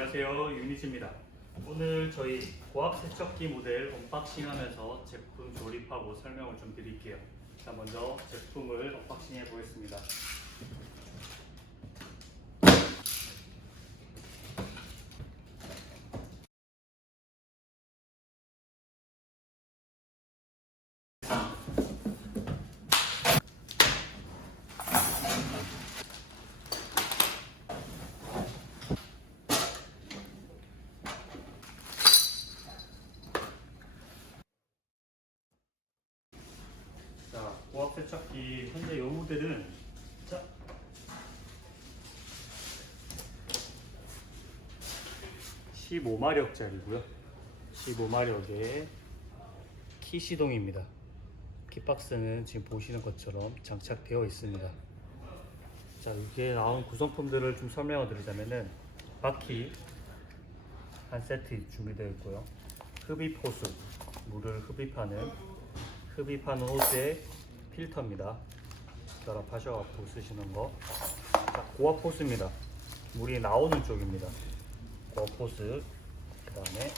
안녕하세요, 유니즈입니다. 오늘 저희 고압 세척기 모델 언박싱 하면서 제품 조립하고 설명을 좀 드릴게요. 자, 먼저 제품을 언박싱 해 보겠습니다. 자, 고압 세척기 현재 이 모델은 자, 15마력짜리고요. 15마력의 키 시동입니다. 키박스는 지금 보시는 것처럼 장착되어 있습니다. 자, 이게 나온 구성품들을 좀 설명을 드리자면은 바퀴 한 세트 준비되어 있고요. 흡입 호스, 물을 흡입하는 호스의 필터입니다. 결합하셔갖고 쓰시는 거. 자, 고압 호스입니다. 물이 나오는 쪽입니다. 고압 호스. 그 다음에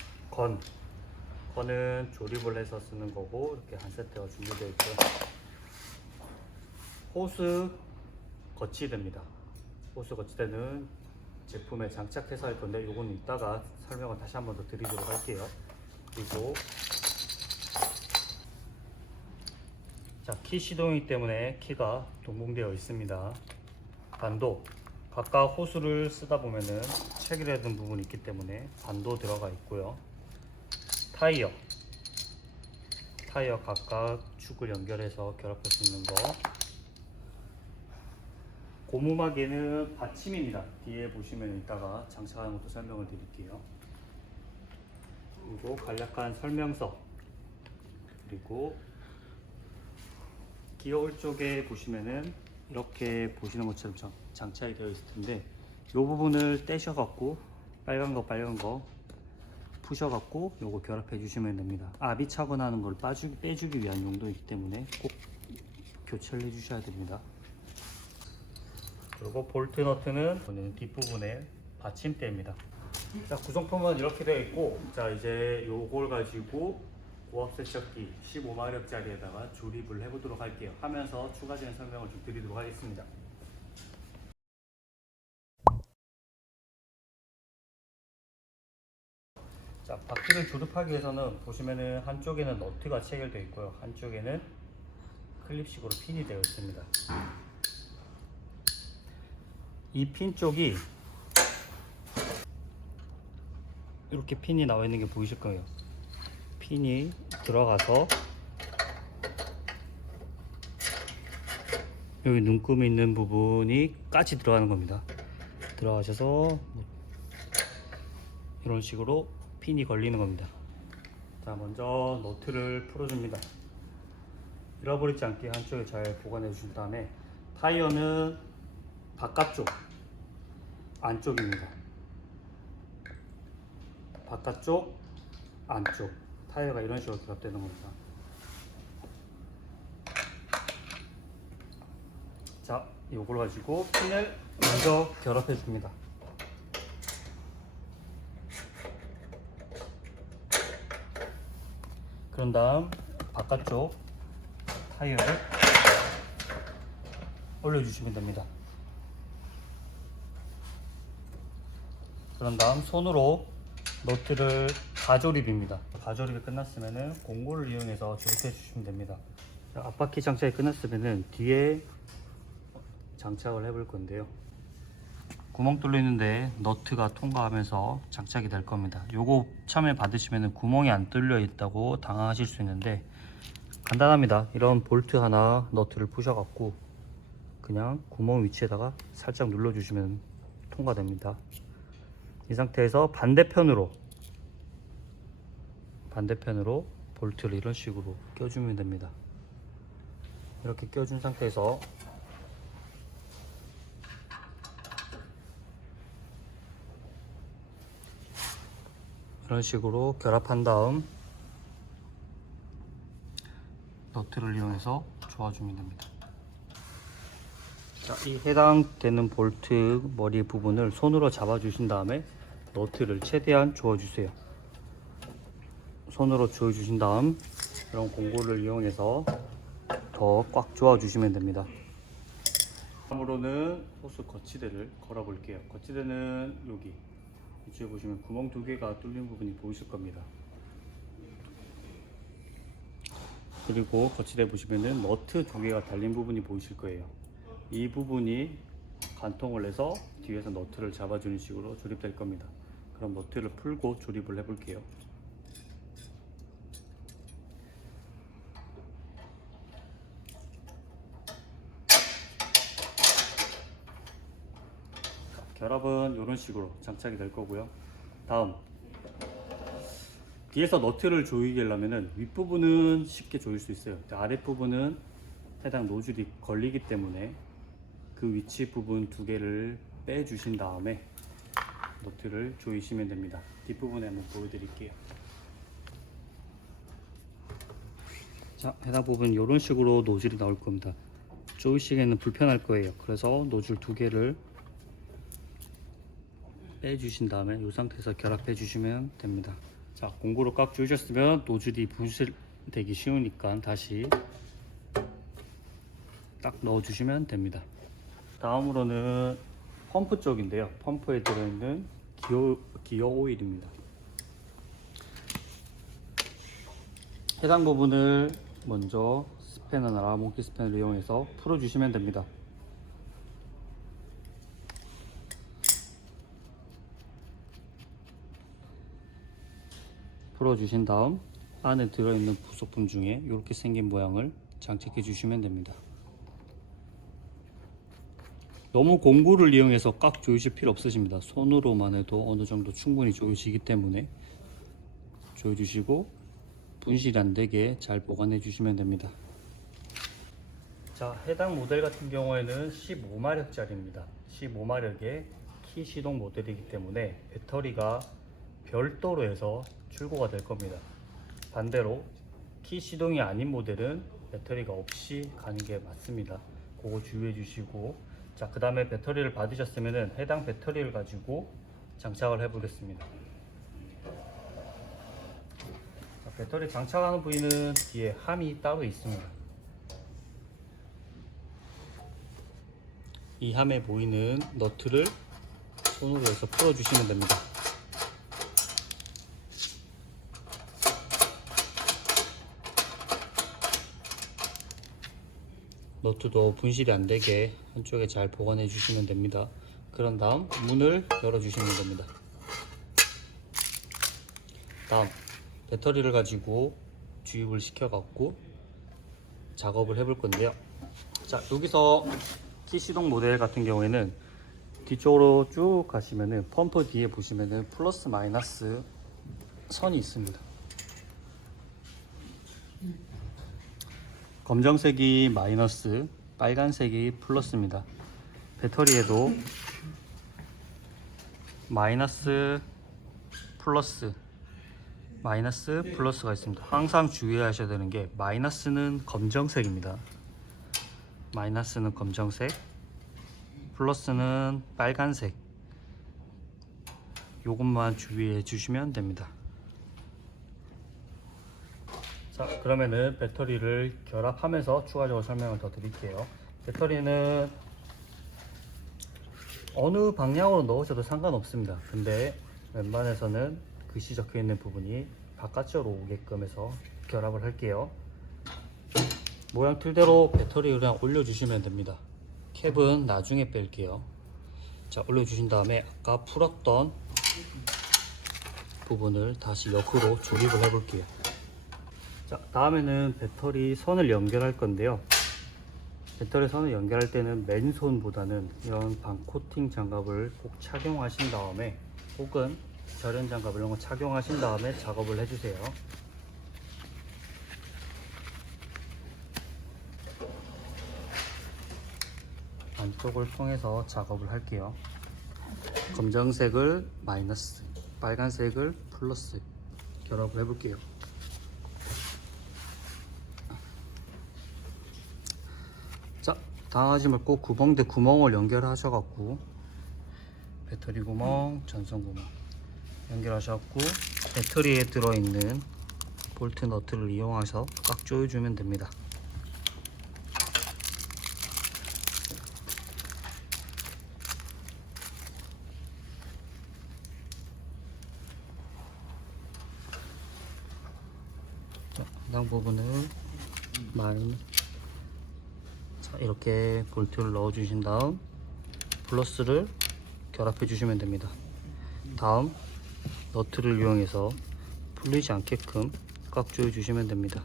건은 조립을 해서 쓰는 거고, 이렇게 한 세트가 준비되어 있고요. 호스 거치대입니다. 호스 거치대는 제품에 장착해서 할 건데, 요거는 이따가 설명을 다시 한번 더 드리도록 할게요. 그리고 자, 키 시동이기 때문에 키가 동봉되어 있습니다. 반도, 각각 호스를 쓰다 보면은 체결되는 부분이 있기 때문에 반도 들어가 있고요. 타이어 각각 축을 연결해서 결합할 수 있는 거. 고무막에는 받침입니다. 뒤에 보시면 이따가 장착하는 것도 설명을 드릴게요. 그리고 간략한 설명서, 그리고 기어올 쪽에 보시면은 이렇게 보시는 것처럼 장착이 되어 있을 텐데, 이 부분을 떼셔갖고 빨간 거 푸셔갖고 요거 결합해 주시면 됩니다. 압이 차거나 하는 걸 빼주기 위한 용도이기 때문에 꼭 교체를 해 주셔야 됩니다. 그리고 볼트 너트는 뒷부분에 받침대입니다. 자, 구성품은 이렇게 되어 있고, 자, 이제 요걸 가지고 고압 세척기 15마력짜리에다가 조립을 해보도록 할게요. 하면서 추가적인 설명을 좀 드리도록 하겠습니다. 자, 바퀴를 조립하기 위해서는 보시면은 한쪽에는 너트가 체결되어 있고요, 한쪽에는 클립식으로 핀이 되어 있습니다. 이 핀 쪽이 이렇게 핀이 나와 있는 게 보이실 거예요. 핀이 들어가서 여기 눈금이 있는 부분이 까지 들어가는 겁니다. 들어가셔서 이런 식으로 핀이 걸리는 겁니다. 자, 먼저 너트를 풀어줍니다. 잃어버리지 않게 한쪽에 잘 보관해 주신 다음에, 타이어는 바깥쪽, 안쪽입니다. 바깥쪽, 안쪽 타이어가 이런 식으로 결합되는 겁니다. 자, 이걸 가지고 핀을 먼저 결합해 줍니다. 그런 다음 바깥쪽 타이어를 올려주시면 됩니다. 그런 다음 손으로 너트를 가조립입니다. 가조립이 끝났으면 공구를 이용해서 조립해 주시면 됩니다. 앞바퀴 장착이 끝났으면 뒤에 장착을 해볼 건데요. 구멍 뚫려 있는데 너트가 통과하면서 장착이 될 겁니다. 요거 처음에 받으시면 구멍이 안 뚫려 있다고 당황하실 수 있는데, 간단합니다. 이런 볼트 하나 너트를 푸셔갖고 그냥 구멍 위치에다가 살짝 눌러주시면 통과됩니다. 이 상태에서 반대편으로 볼트를 이런 식으로 껴주면 됩니다. 이렇게 껴준 상태에서 이런 식으로 결합한 다음 너트를 이용해서 조아주면 됩니다. 자, 이 해당되는 볼트 머리 부분을 손으로 잡아 주신 다음에 너트를 최대한 조아주세요. 손으로 조여주신 다음 이런 공구를 이용해서 더 꽉 조아주시면 됩니다. 다음으로는 호스 거치대를 걸어 볼게요. 거치대는 여기 이쪽에 보시면 구멍 2개가 뚫린 부분이 보이실 겁니다. 그리고 거치대 보시면은 너트 2개가 달린 부분이 보이실 거예요. 이 부분이 관통을 해서 뒤에서 너트를 잡아주는 식으로 조립될 겁니다. 그럼 너트를 풀고 조립을 해 볼게요. 결합은 이런 식으로 장착이 될 거고요. 다음, 뒤에서 너트를 조이려면 윗부분은 쉽게 조일 수 있어요. 아랫부분은 해당 노즐이 걸리기 때문에 그 위치 부분 2개를 빼주신 다음에 너트를 조이시면 됩니다. 뒷부분에 한번 보여드릴게요. 자, 해당 부분 이런 식으로 노즐이 나올 겁니다. 조이시기에는 불편할 거예요. 그래서 노즐 2개를 빼주신 다음에 이 상태에서 결합해 주시면 됩니다. 자, 공구로 꽉 조이셨으면 노즐이 분실되기 쉬우니까 다시 딱 넣어 주시면 됩니다. 다음으로는 펌프 쪽인데요. 펌프에 들어있는 기어 오일입니다. 해당 부분을 먼저 스패너나 몽키 스패너를 이용해서 풀어 주시면 됩니다. 풀어주신 다음 안에 들어있는 부속품 중에 이렇게 생긴 모양을 장착해 주시면 됩니다. 너무 공구를 이용해서 꽉 조이실 필요 없으십니다. 손으로만 해도 어느 정도 충분히 조이시기 때문에 조여주시고 분실이 안 되게 잘 보관해 주시면 됩니다. 자, 해당 모델 같은 경우에는 15마력짜리입니다. 15마력의 키 시동 모델이기 때문에 배터리가 별도로 해서 출고가 될 겁니다. 반대로 키 시동이 아닌 모델은 배터리가 없이 가는 게 맞습니다. 그거 주의해 주시고, 자, 그 다음에 배터리를 받으셨으면 해당 배터리를 가지고 장착을 해 보겠습니다. 배터리 장착하는 부위는 뒤에 함이 따로 있습니다. 이 함에 보이는 너트를 손으로 해서 풀어 주시면 됩니다. 너트도 분실이 안 되게 한쪽에 잘 보관해 주시면 됩니다. 그런 다음 문을 열어 주시면 됩니다. 다음 배터리를 가지고 주입을 시켜 갖고 작업을 해 볼 건데요. 자, 여기서 키 시동 모델 같은 경우에는 뒤쪽으로 쭉 가시면은 펌프 뒤에 보시면은 플러스 마이너스 선이 있습니다. 검정색이 마이너스, 빨간색이 플러스입니다. 배터리에도 마이너스, 플러스, 마이너스, 플러스가 있습니다. 항상 주의하셔야 되는 게 마이너스는 검정색입니다. 마이너스는 검정색, 플러스는 빨간색. 요것만 주의해 주시면 됩니다. 자, 그러면은 배터리를 결합하면서 추가적으로 설명을 더 드릴게요. 배터리는 어느 방향으로 넣으셔도 상관없습니다. 근데 웬만해서는 글씨 적혀 있는 부분이 바깥쪽으로 오게끔 해서 결합을 할게요. 모양 틀대로 배터리를 그냥 올려주시면 됩니다. 캡은 나중에 뺄게요. 자, 올려주신 다음에 아까 풀었던 부분을 다시 역으로 조립을 해 볼게요. 자, 다음에는 배터리 선을 연결할 건데요. 배터리 선을 연결할 때는 맨손보다는 이런 반코팅 장갑을 꼭 착용하신 다음에, 혹은 절연 장갑 이런 거 착용하신 다음에 작업을 해주세요. 안쪽을 통해서 작업을 할게요. 검정색을 마이너스, 빨간색을 플러스 결합을 해볼게요. 자, 당하지 말고 구멍 대 구멍을 연결하셔갖고 배터리 구멍, 전선 구멍 연결하셨고, 배터리에 들어있는 볼트 너트를 이용해서 꽉 조여주면 됩니다. 자, 해당 부분을 이렇게 볼트를 넣어 주신 다음 플러스를 결합해 주시면 됩니다. 다음 너트를 이용해서 풀리지 않게끔 꽉 조여 주시면 됩니다.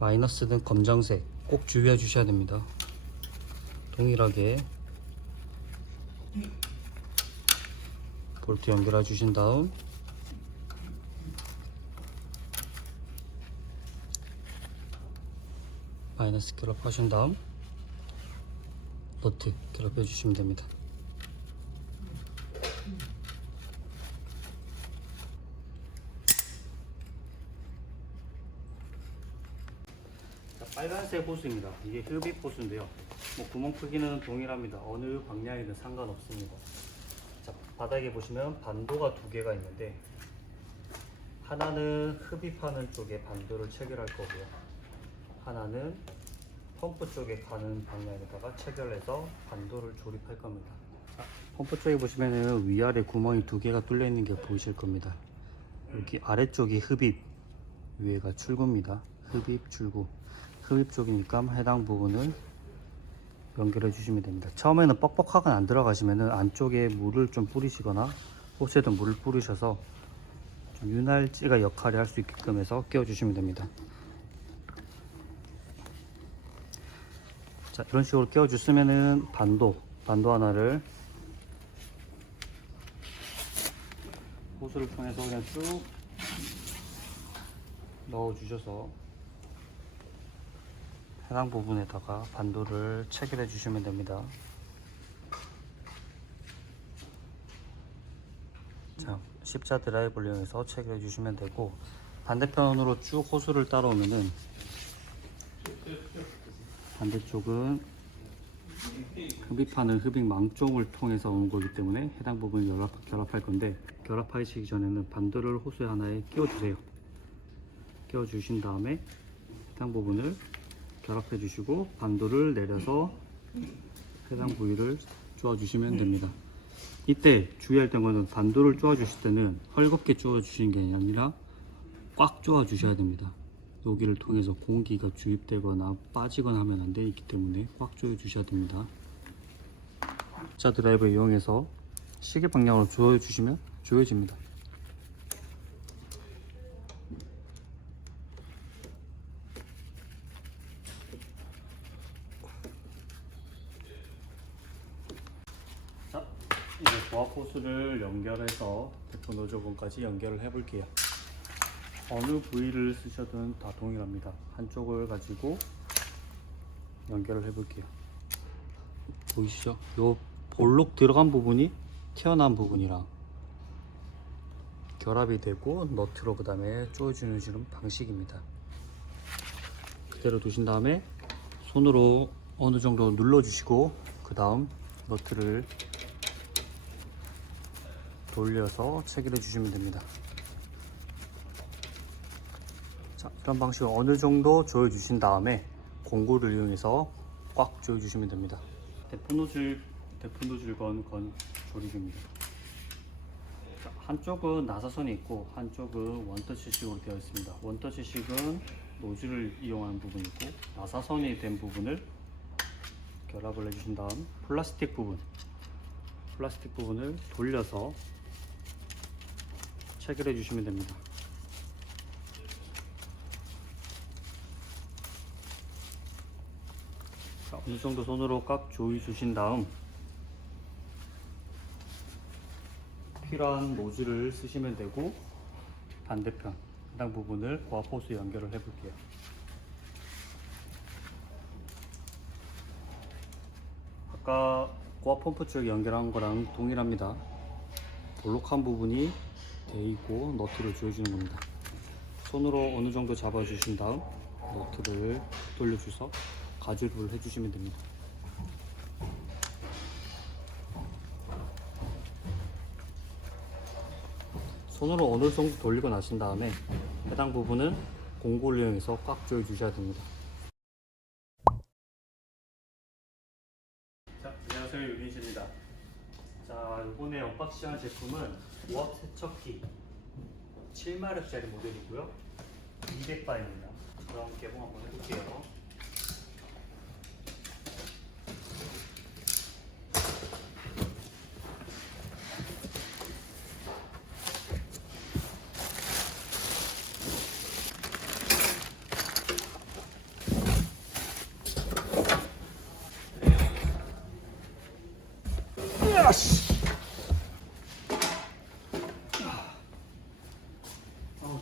마이너스는 검정색 꼭 주의해 주셔야 됩니다. 동일하게 볼트 연결해 주신 다음 마이너스 결합하신 다음 너트 결합해 주시면 됩니다. 자, 빨간색 호스입니다. 이게 흡입 호스인데요. 구멍 크기는 동일합니다. 어느 방향이든 상관없습니다. 자, 바닥에 보시면 반도가 두 개가 있는데, 하나는 흡입하는 쪽에 반도를 체결할 거고요, 하나는 펌프 쪽에 가는 방향에다가 체결해서 반도를 조립할 겁니다. 자, 펌프 쪽에 보시면은 위아래 구멍이 두 개가 뚫려 있는 게 보이실 겁니다. 여기 아래쪽이 흡입, 위에가 출구입니다. 흡입, 출구. 흡입 쪽이니까 해당 부분을 연결해 주시면 됩니다. 처음에는 뻑뻑하게 안 들어가시면은 안쪽에 물을 좀 뿌리시거나 호스에도 물을 뿌리셔서 좀 윤활지가 역할을 할 수 있게끔 해서 끼워 주시면 됩니다. 자, 이런 식으로 끼워 주시면은 반도 하나를 호스를 통해서 그냥 쭉 넣어 주셔서 해당 부분에다가 반도를 체결해 주시면 됩니다. 자, 십자 드라이버를 이용해서 체결해 주시면 되고, 반대편으로 쭉 호스를 따라오면은 반대쪽은 흡입하는 흡입망 쪽을 통해서 오는 거기 때문에 해당 부분을 결합할 건데, 결합하시기 전에는 반도를 호스 하나에 끼워 주세요. 끼워 주신 다음에 해당 부분을 결합해 주시고 반도를 내려서 해당 부위를 쪼아 주시면 됩니다. 이때 주의할 때는 반도를 쪼아 주실 때는 헐겁게 쪼아 주시는 게 아니라 꽉 쪼아 주셔야 됩니다. 여기를 통해서 공기가 주입되거나 빠지거나 하면 안 되기 때문에 꽉 조여 주셔야 됩니다. 자, 드라이버 이용해서 시계 방향으로 조여 주시면 조여집니다. 자, 이제 고압 호스를 연결해서 대포 노즐 부분까지 연결을 해 볼게요. 어느 부위를 쓰셔도 다 동일합니다. 한쪽을 가지고 연결을 해 볼게요. 보이시죠? 요 볼록 들어간 부분이 튀어나온 부분이랑 결합이 되고 너트로 그 다음에 조여주는 방식입니다. 그대로 두신 다음에 손으로 어느 정도 눌러 주시고 그 다음 너트를 돌려서 체결해 주시면 됩니다. 자, 이런 방식으로 어느 정도 조여 주신 다음에 공구를 이용해서 꽉 조여 주시면 됩니다. 대포 노즐 건 조립입니다. 자, 한쪽은 나사선이 있고 한쪽은 원터치식으로 되어 있습니다. 원터치식은 노즐을 이용한 부분이고, 나사선이 된 부분을 결합을 해주신 다음 플라스틱 부분을 돌려서 체결해 주시면 됩니다. 자, 어느 정도 손으로 꽉 조여 주신 다음 필요한 노즐을 쓰시면 되고, 반대편 해당 부분을 고압 호스 연결을 해 볼게요. 아까 고압 펌프 쪽 연결한 거랑 동일합니다. 볼록한 부분이 데이고 너트를 조여주는 겁니다. 손으로 어느 정도 잡아주신 다음 너트를 돌려주셔서 가조립을 해주시면 됩니다. 손으로 어느 정도 돌리고 나신 다음에 해당 부분은 공구를 이용해서 꽉 조여 주셔야 됩니다. 자, 안녕하세요, 유빈씨입니다. 자, 이번에 언박싱한 제품은 고압 세척기 7마력짜리 모델이고요. 200바입니다. 그럼 개봉 한번 해볼게요.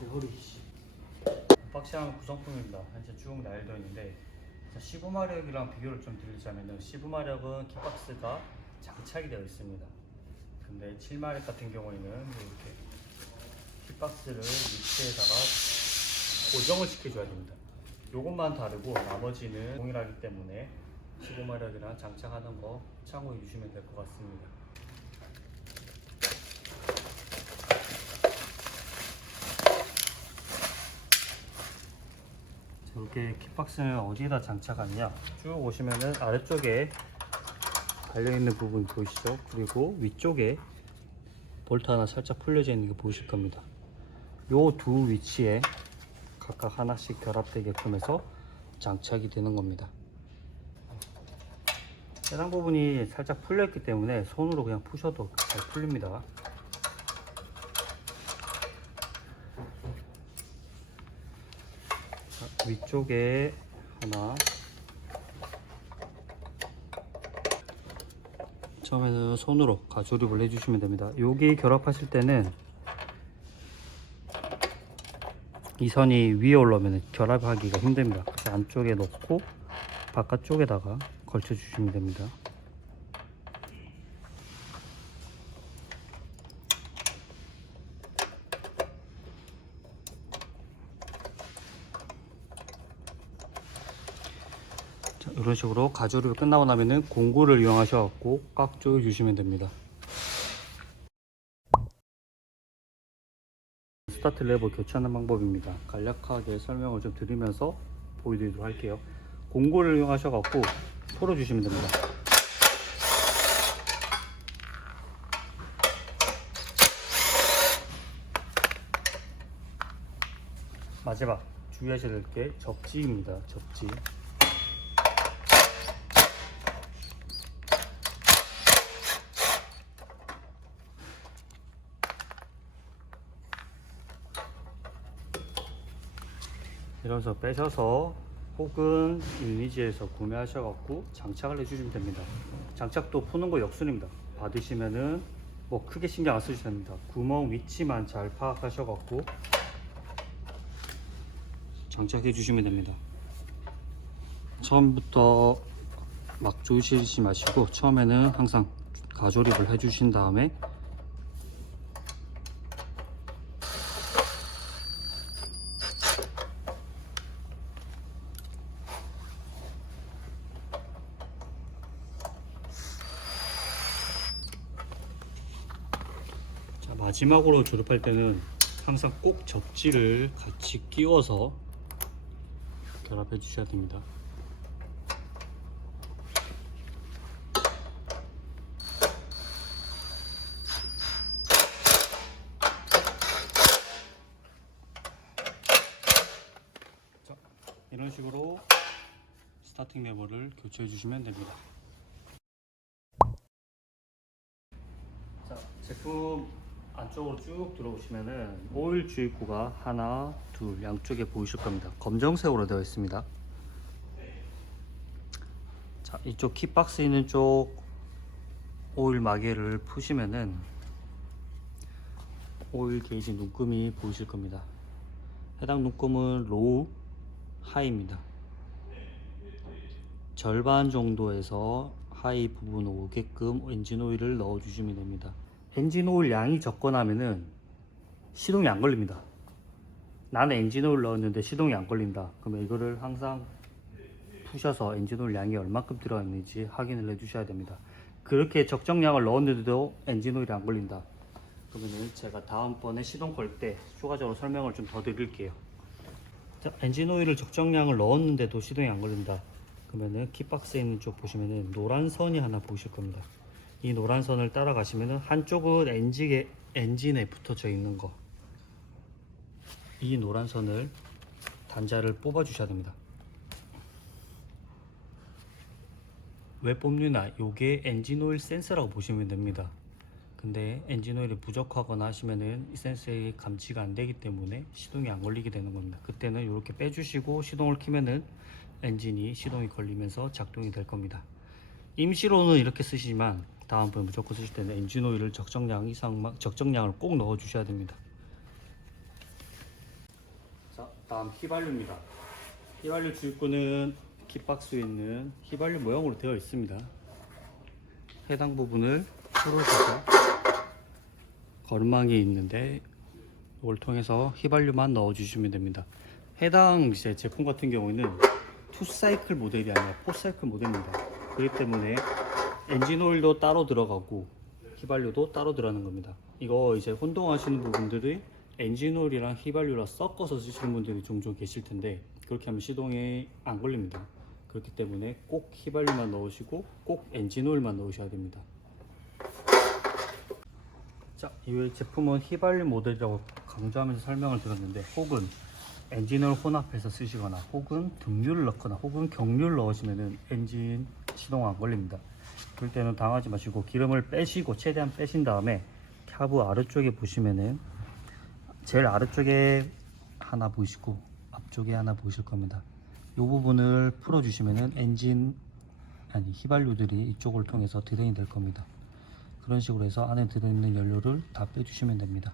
내 허리. 언박싱한 구성품입니다. 현재 쭉 나열되어 있는데 15마력이랑 비교를 좀 드리자면 15마력은 킥박스가 장착이 되어 있습니다. 근데 7마력 같은 경우에는 이렇게 킥박스를 위치에다가 고정을 시켜줘야 됩니다. 요것만 다르고 나머지는 동일하기 때문에 15마력이랑 장착하는 거 참고해 주시면 될 것 같습니다. 이렇게 킥박스는 어디에다 장착하느냐, 쭉 오시면은 아래쪽에 달려있는 부분 보이시죠? 그리고 위쪽에 볼트 하나 살짝 풀려져 있는 게 보이실 겁니다. 요 두 위치에 각각 하나씩 결합되게끔 해서 장착이 되는 겁니다. 해당 부분이 살짝 풀려있기 때문에 손으로 그냥 푸셔도 잘 풀립니다. 자, 위쪽에 하나, 처음에는 손으로 가조립을 해주시면 됩니다. 여기 결합하실 때는 이 선이 위에 올라오면 결합하기가 힘듭니다. 그래서 안쪽에 놓고 바깥쪽에다가 걸쳐 주시면 됩니다. 자, 이런 식으로 가조립이 끝나고 나면은 공구를 이용하셔서 꽉 조여 주시면 됩니다. 스타트 레버 교체하는 방법입니다. 간략하게 설명을 좀 드리면서 보여드리도록 할게요. 공구를 이용하셔서 풀어주시면 됩니다. 마지막 주의하셔야 될 게 접지입니다. 접지. 이러면서 빼셔서 혹은 유니지에서 구매하셔갖고 장착을 해주시면 됩니다. 장착도 푸는 거 역순입니다. 받으시면은 뭐 크게 신경 안 쓰셔도 됩니다. 구멍 위치만 잘 파악하셔갖고 장착해 주시면 됩니다. 처음부터 막 조이시지 마시고 처음에는 항상 가조립을 해주신 다음에 마지막으로 조립할 때는 항상 꼭 접지를 같이 끼워서 결합해 주셔야 됩니다. 자, 이런 식으로 스타팅 레버를 교체해 주시면 됩니다. 자, 제품 안쪽으로 쭉 들어오시면은 오일 주입구가 하나, 둘 양쪽에 보이실 겁니다. 검정색으로 되어 있습니다. 자, 이쪽 킥박스 있는 쪽 오일 마개를 푸시면은 오일 게이지 눈금이 보이실 겁니다. 해당 눈금은 로우, 하이입니다. 절반 정도에서 하이 부분 오게끔 엔진 오일을 넣어 주시면 됩니다. 엔진 오일 양이 적거나 하면은 시동이 안 걸립니다. 나는 엔진 오일 넣었는데 시동이 안 걸린다. 그러면 이거를 항상 푸셔서 엔진오일 양이 얼마큼 들어가 있는지 확인을 해 주셔야 됩니다. 그렇게 적정량을 넣었는데도 엔진오일이 안 걸린다 그러면은 제가 다음번에 시동 걸 때 추가적으로 설명을 좀 더 드릴게요. 자, 엔진오일을 적정량을 넣었는데도 시동이 안 걸린다 그러면은 킥박스에 있는 쪽 보시면은 노란 선이 하나 보이실 겁니다. 이 노란 선을 따라가시면은 한쪽은 엔진에 붙어져 있는 거, 이 노란 선을 단자를 뽑아 주셔야 됩니다. 왜 뽑느냐, 요게 엔진오일 센서라고 보시면 됩니다. 근데 엔진오일이 부족하거나 하시면은 이 센서에 감지가 안 되기 때문에 시동이 안 걸리게 되는 겁니다. 그때는 이렇게 빼주시고 시동을 키면은 엔진이 시동이 걸리면서 작동이 될 겁니다. 임시로는 이렇게 쓰시지만 다음번에 무조건 쓰실 때는 엔진오일을 적정량을 꼭 넣어 주셔야 됩니다. 자, 다음 휘발유입니다. 휘발유 주입구는 킥박스에 있는 휘발유 모형으로 되어 있습니다. 해당 부분을 풀어주고 거름망이 있는데 이걸 통해서 휘발유만 넣어 주시면 됩니다. 해당 제품 같은 경우에는 2사이클 모델이 아니라 4사이클 모델입니다. 그렇기 때문에 엔진오일도 따로 들어가고 휘발유도 따로 들어가는 겁니다. 이거 이제 혼동하시는 부분들이 엔진오일이랑 휘발유랑 섞어서 쓰시는 분들이 종종 계실 텐데 그렇게 하면 시동이 안 걸립니다. 그렇기 때문에 꼭 휘발유만 넣으시고 꼭 엔진오일만 넣으셔야 됩니다. 자, 이 제품은 휘발유 모델이라고 강조하면서 설명을 드렸는데 혹은 엔진을 혼합해서 쓰시거나 혹은 등유를 넣거나 혹은 경유를 넣으시면은 엔진 시동 안 걸립니다. 그럴 때는 당하지 마시고 기름을 빼시고 최대한 빼신 다음에 캬브 아래쪽에 보시면은 제일 아래쪽에 하나 보이시고 앞쪽에 하나 보이실 겁니다. 이 부분을 풀어 주시면은 휘발유들이 이쪽을 통해서 드레인 될 겁니다. 그런 식으로 해서 안에 들어있는 연료를 다 빼주시면 됩니다.